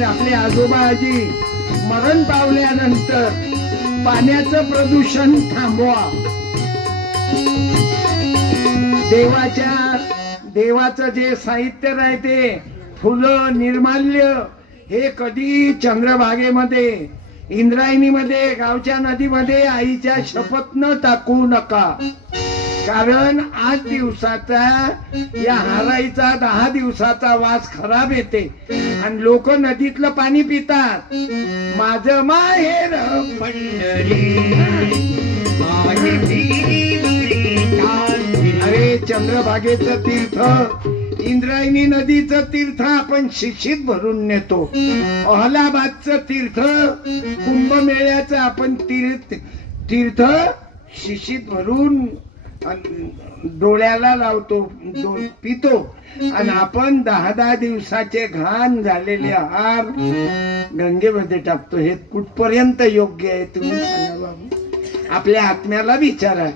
असतील आपले आजोबा आजी मरण पावल्यानंतर पाण्याचं प्रदूषण थांबवा. देवाचं जे साहित्य राहते, फुलं, निर्माल्य, हे कधी चंद्रभागेमध्ये, इंद्रायणीमध्ये, गावच्या नदीमध्ये आईच्या शपथ न टाकू नका. कारण 8 दिवसाचा या हाराईचा 10 दिवसाचा वास खराब येते आणि लोक नदीतलं पाणी पितात. माझं माहेर पंढरी. अरे चंद्रभागेचं तीर्थ, इंद्रायणी नदीचं तीर्थ आपण शिशीत भरून नेतो. अहलाबादचं तीर्थ, कुंभमेळ्याचं आपण तीर्थ शिशीत भरून डोळ्याला लावतो, पितो. आणि आपण 10-10 दिवसाचे घाण झालेले हार गंगेमध्ये टाकतो. हे कुठपर्यंत योग्य आहे तुम्ही सांगा बाबू. आपल्या आत्म्याला विचारा.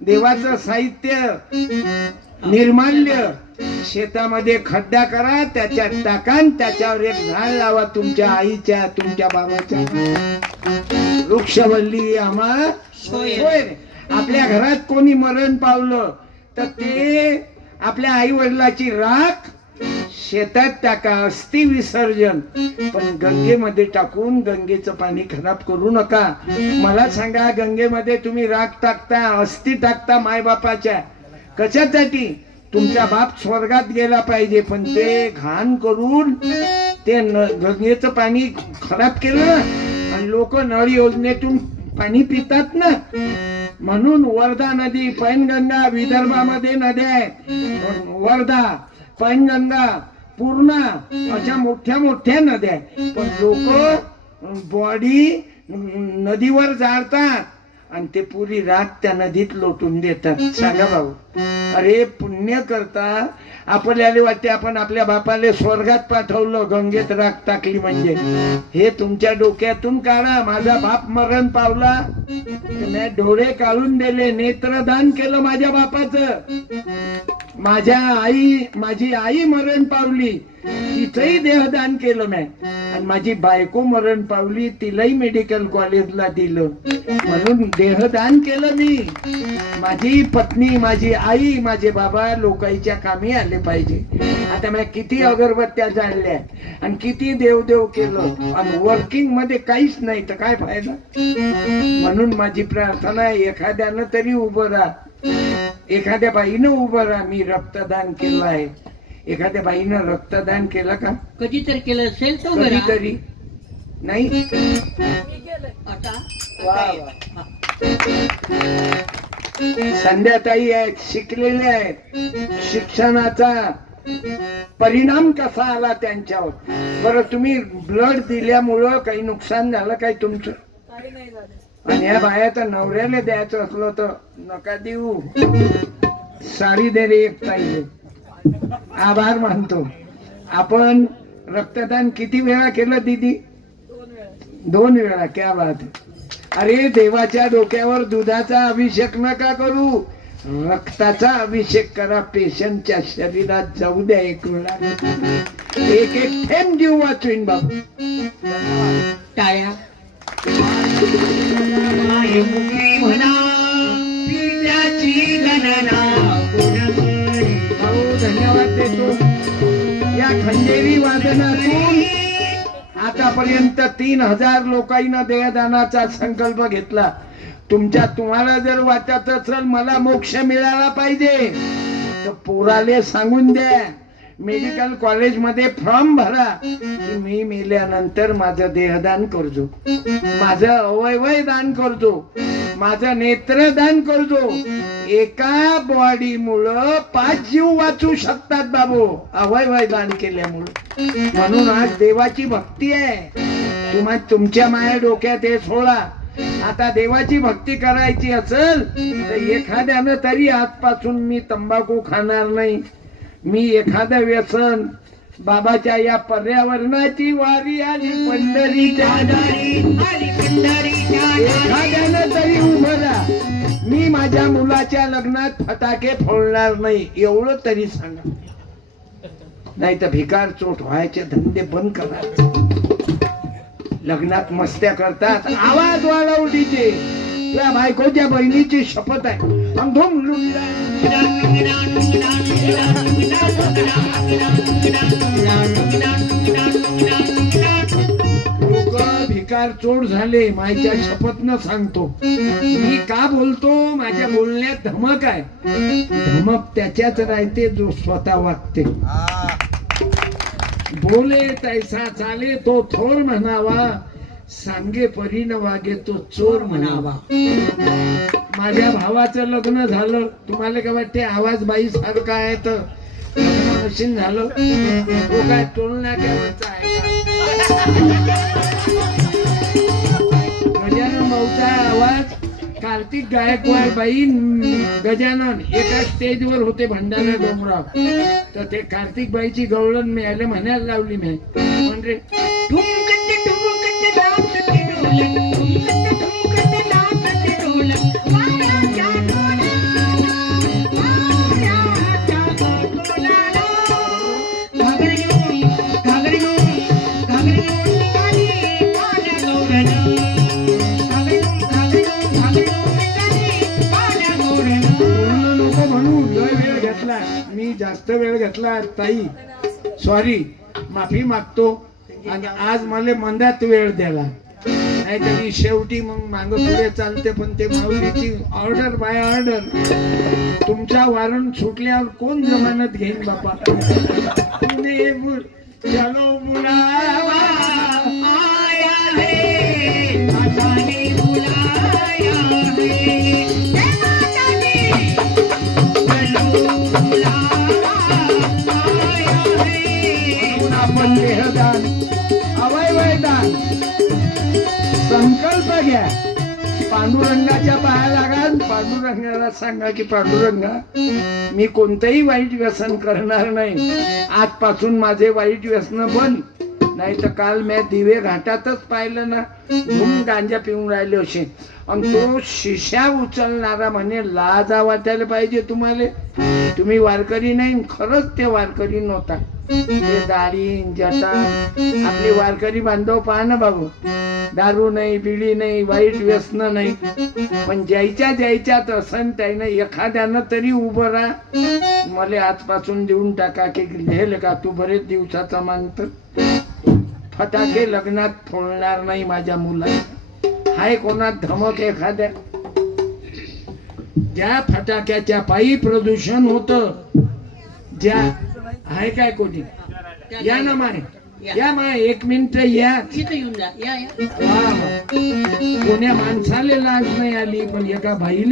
देवाचं साहित्य, निर्माल्य शेतामध्ये खड्डा करा, त्याच्यात टाका, त्याच्यावर एक झाड लावा. तुमच्या आईच्या, तुमच्या बाबाच्या. वृक्षवल्ली आम्हा सोय. आपल्या घरात कोणी मरण पावलं तर ते आपल्या आई वडिलाची राख शेतात टाका, अस्थि विसर्जन. पण गंगेमध्ये टाकून गंगेचं पाणी खराब करू नका. मला सांगा, गंगेमध्ये तुम्ही राख टाकता, अस्थि टाकता मायबापाच्या, कशासाठी? तुमचा बाप स्वर्गात गेला पाहिजे. पण ते घाण करून ते गंगेचं पाणी खराब केलं आणि लोक नळ योजनेतून पाणी पितात ना. म्हणून वर्धा नदी, पैनगंगा, विदर्भामध्ये नद्या आहेत. वर्धा, पैनगंगा, पूर्णा अशा मोठ्या मोठ्या नद्या आहेत. पण लोक बॉडी नदीवर जाळतात आणि ते पुरी रात त्या नदीत लोटून देतात. सांगा भाऊ, अरे पुण्य करता आपल्याला वाटते आपण आपल्या बापाले स्वर्गात पाठवलं, गंगेत राख टाकली म्हणजे. हे तुमच्या डोक्यातून काढा. माझा बाप मरण पावला, मी डोळे काढून दिले, नेत्रदान केलं माझ्या बापाचं. माझी आई मरण पावली, तिचंही देहदान केलं मी. आणि माझी बायको मरण पावली, तिलाही मेडिकल कॉलेजला दिलं. म्हणून देहदान केलं मी. माझी पत्नी, माझी आई, माझे बाबा लोकांच्या कामी आले पाहिजे. आता मी किती अगरबत्त्या जाळल्या आणि किती देवदेव केलं आणि वर्किंग मध्ये काहीच नाही तर काय फायदा. म्हणून माझी प्रार्थना आहे, एखाद्यानं तरी उभं राहा, एखाद्या बाईनं उभं राहा. मी रक्तदान केलं आहे. एखाद्या बाईनं रक्तदान केलं का? कधीतरी केलं असेल तो, कधीतरी नाही. संध्याताई आहेत, शिकलेले आहेत. शिक्षणाचा परिणाम कसा आला त्यांच्यावर? बरं, तुम्ही ब्लड दिल्यामुळं काही नुकसान झालं काय तुमचं? आणि या बायाचं नवऱ्याला द्यायचं असलं तर नका देऊ. साडी दे रे एक ताई, आभार मानतो. आपण रक्तदान किती वेळा केलं दीदी? 2 वेळा. क्या बात. अरे देवाच्या डोक्यावर दुधाचा अभिषेक नका करू, रक्ताचा अभिषेक करा. पेशंटच्या शरीरात जाऊ द्या एक वेळा. एक थेंब जीव वाचवीन बाबू. टाळ्या. धन्यवाद देतो. या खंडेरी वादनातून आतापर्यंत 3000 लोकांना देहदानाचा संकल्प घेतला. तुम्हाला जर वाटत असेल मला मोक्ष मिळाला पाहिजे तर पोराले सांगून द्या, मेडिकल कॉलेज मध्ये फॉर्म भरा की मी मेल्यानंतर माझं देहदान करतो, माझं अवयव दान करतो, माझं नेत्रदान करतो. एका बॉडी मुळे 5 जीव वाचू शकतात बाबू, अवयव दान केल्यामुळे. म्हणून आज देवाची भक्ती आहे. तुमच्या माया डोक्यात हे सोडा. आता देवाची भक्ती करायची असेल तर एखाद्यानं तरी आजपासून मी तंबाखू खाणार नाही, मी एखादं व्यसन, बाबाच्या या पर्यावरणाची वारी आली पंढरीच्या दारी, एखाद्यानं तरी उभं राहा, मी माझ्या मुलाच्या लग्नात फटाके फोडणार नाही, एवढं तरी सांगा. नाही तर भिकार चोट व्हायचे धंदे बंद करा. लग्नात मस्त्या करतात, आवाज वाढव डीजे. तुझ्या बायकोच्या बहिणीची शपथ आहे. अंधुम लोक भिकार चोट झाले मायच्या शपथ न सांगतो. मी का बोलतो? माझ्या बोलण्यात धमक आहे. धमक त्याच्याच राहते जो स्वतः वागते. बोले तैसा चाले तो थोर म्हणावा, सांगे परी न वागे तो चोर म्हणावा. माझ्या भावाचं लग्न झालं. तुम्हाला काय वाटते आवाज बाई सारखा आहे तर लग्न मशीन झालं? तो काय टोलण्या केव्हाचा आहे का? गजानन भाऊचा आवाज कार्तिक गायकवाड बाई गजानन एका स्टेजवर होते भंडारा डोंगराव. तर ते कार्तिक बाईची गवळण मिळाले म्हणायला लावली. मी म्हणजे मी जास्त वेळ घेतला ताई, सॉरी, माफी मागतो. आणि आज मला मंदात वेळ द्याला, नाही तरी शेवटी मग माग पुढे चालते. पण ते माऊलीची ऑर्डर बाय ऑर्डर. तुमचा वॉरंट सुटल्यावर कोण जमानत घेईन बापा? चलो बुलावा आया है, माता ने बुलाया है. आपण देहदान, अवयवदान, संकल्प घ्या. पांडुरंगाच्या पाया लागा. पांडुरंगाला सांगा की पांडुरंगा, मी कोणतंही वाईट व्यसन करणार नाही. आजपासून माझे वाईट व्यसन बंद. नाही तर काल मी दिवे घाटातच पाहिलं ना, धूम गांजा पिऊन राहिले असे. आणि तो शिशा उचलणारा म्हणे लाजा वाटायला पाहिजे तुम्हाला. तुम्ही वारकरी नाही, खरंच ते वारकरी नव्हता. ते दाढी जटा आपले वारकरी बांधव पहा ना बाबू. दारू नाही, बिडी नाही, वाईट व्यसन नाही. पण ज्याच्यात असन त्यानं एखाद्यानं तरी उभं राहा, मला आजपासून देऊन टाका की लिहेल का तू बरेच दिवसाचा मानत. फटाके लग्नात फोडणार नाही माझ्या मुला. हाय कोणात धमक एखाद्या? ज्या फटाक्याच्या पायी प्रदूषण होत, ज्या आहे काय कोणी? या ना माय, या माय, एक मिनिट या. कोण्या माणसाला लाज नाही आली, पण एका बाईला